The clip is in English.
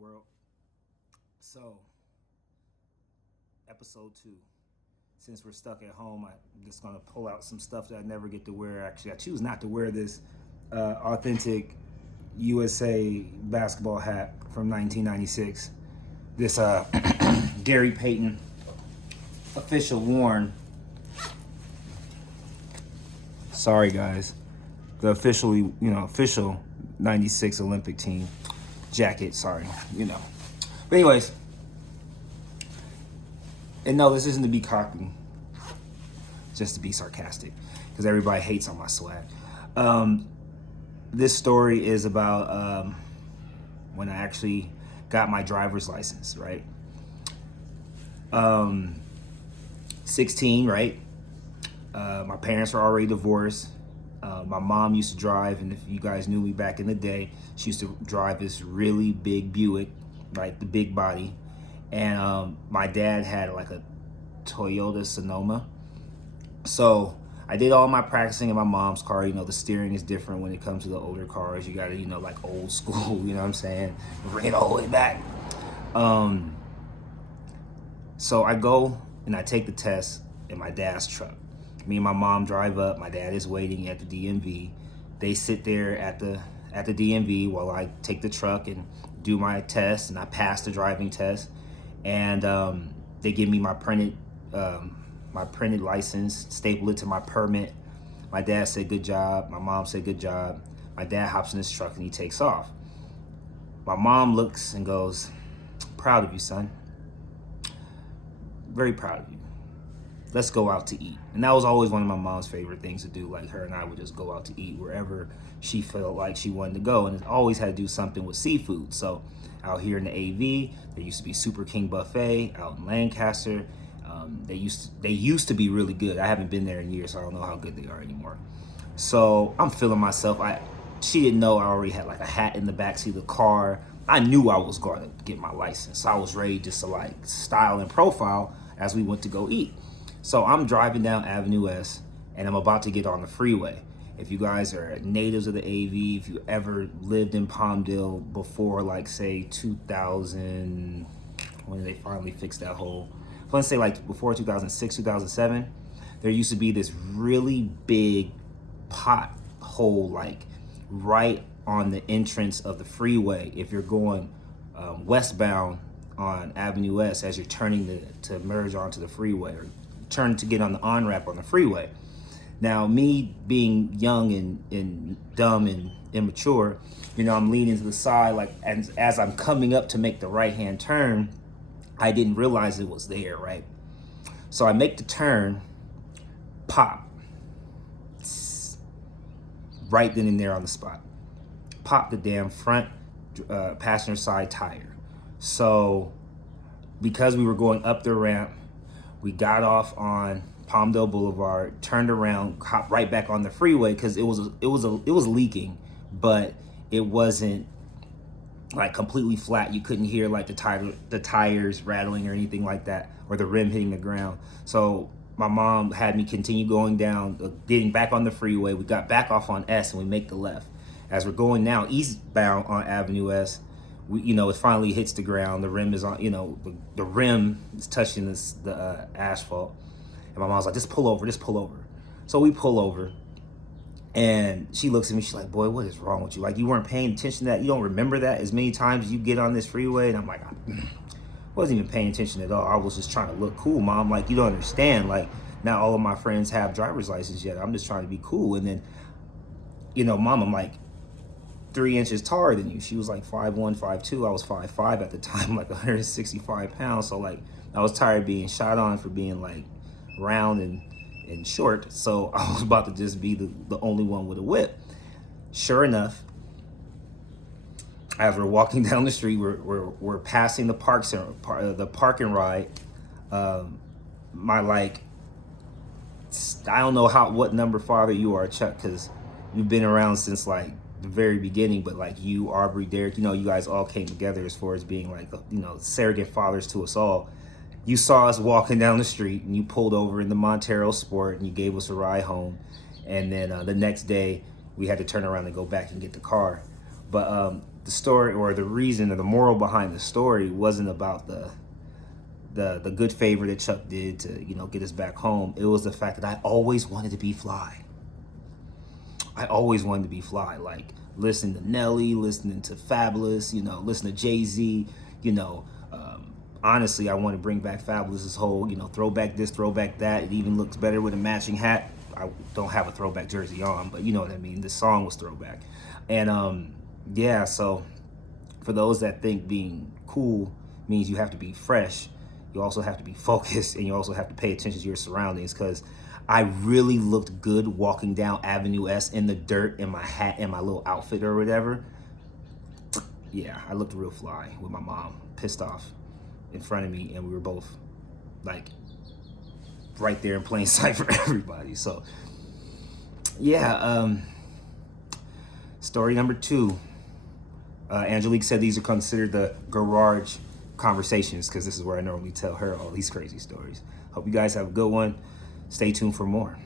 world? So, episode 2. Since we're stuck at home, I'm just gonna pull out some stuff that I never get to wear. Actually, I choose not to wear this authentic USA basketball hat from 1996. This Gary Payton official worn. Sorry, guys. The official 96 Olympic team jacket. Sorry, But anyways, and no, this isn't to be cocky, just to be sarcastic, because everybody hates on my swag. This story is about when I actually got my driver's license, right? 16, right? My parents were already divorced. My mom used to drive, and if you guys knew me back in the day, she used to drive this really big Buick, right, the big body. And my dad had like a Toyota Sonoma. So I did all my practicing in my mom's car. The steering is different when it comes to the older cars. You gotta, like old school, you know what I'm saying? Bring it all the way back. So I go and I take the test in my dad's truck. Me and my mom drive up. My dad is waiting at the DMV. They sit there at the DMV while I take the truck and do my test, and I pass the driving test. And they give me my printed license, staple it to my permit. My dad said good job. My mom said good job. My dad hops in his truck and he takes off. My mom looks and goes, "Proud of you, son. Very proud of you. Let's go out to eat." And that was always one of my mom's favorite things to do. Like, her and I would just go out to eat wherever she felt like she wanted to go. And it always had to do something with seafood. So out here in the AV, there used to be Super King Buffet out in Lancaster. They used to be really good. I haven't been there in years, so I don't know how good they are anymore. So I'm feeling myself. She didn't know I already had like a hat in the backseat of the car. I knew I was going to get my license. So I was ready just to like style and profile as we went to go eat. So I'm driving down Avenue S, and I'm about to get on the freeway. If you guys are natives of the AV, if you ever lived in Palmdale before, like, say, 2000, when did they finally fix that hole? Let's say, like, before 2006, 2007, there used to be this really big pothole, like, right on the entrance of the freeway. If you're going westbound on Avenue S as you're turning to merge onto the freeway, or turn to get on the on-ramp on the freeway. Now, me being young and dumb and immature, I'm leaning to the side, like, as I'm coming up to make the right-hand turn, I didn't realize it was there, right? So I make the turn, pop, right then and there on the spot. Pop the damn front passenger side tire. So because we were going up the ramp, we got off on Palmdale Boulevard, turned around, hopped right back on the freeway because it was leaking, but it wasn't like completely flat. You couldn't hear like the tires rattling or anything like that, or the rim hitting the ground. So my mom had me continue going down, getting back on the freeway. We got back off on S and we make the left. As we're going now eastbound on Avenue S, it finally hits the ground. The rim is on, the rim is touching the asphalt. And my mom's like, just pull over. So we pull over, and she looks at me. She's like, "Boy, what is wrong with you? Like, you weren't paying attention to that? You don't remember that as many times as you get on this freeway?" And I'm like, I wasn't even paying attention at all. I was just trying to look cool, Mom. Like, you don't understand. Like, not all of my friends have driver's license yet. I'm just trying to be cool. And then, Mom, I'm like 3 inches taller than you. She was like 5'1", 5'2". I was 5'5" at the time, like 165 pounds. So like, I was tired of being shot on for being like round and short. So I was about to just be the only one with a whip. Sure enough, as we're walking down the street, we're passing the park and ride. My, like, I don't know what number father you are, Chuck, because you've been around since like the very beginning, but like you, Aubrey, Derek, you guys all came together as far as being like, surrogate fathers to us all. You saw us walking down the street, and you pulled over in the Montero Sport, and you gave us a ride home. And then the next day, we had to turn around and go back and get the car. But the story or the reason or the moral behind the story wasn't about the good favor that Chuck did to, you know, get us back home. It was the fact that I always wanted to be fly. I always wanted to be fly. Like listening to Nelly, listening to Fabulous, you know, listening to Jay-Z, you know. Honestly, I want to bring back Fabulous's whole, you know, throwback this, throwback that. It even looks better with a matching hat. I don't have a throwback jersey on, but you know what I mean. This song was throwback. And yeah, so for those that think being cool means you have to be fresh, you also have to be focused, and you also have to pay attention to your surroundings, because I really looked good walking down Avenue S in the dirt in my hat and my little outfit or whatever. Yeah, I looked real fly with my mom pissed off in front of me, and we were both like right there in plain sight for everybody. So yeah, story number 2. Angelique said these are considered the garage conversations, because this is where I normally tell her all these crazy stories. Hope you guys have a good one. Stay tuned for more.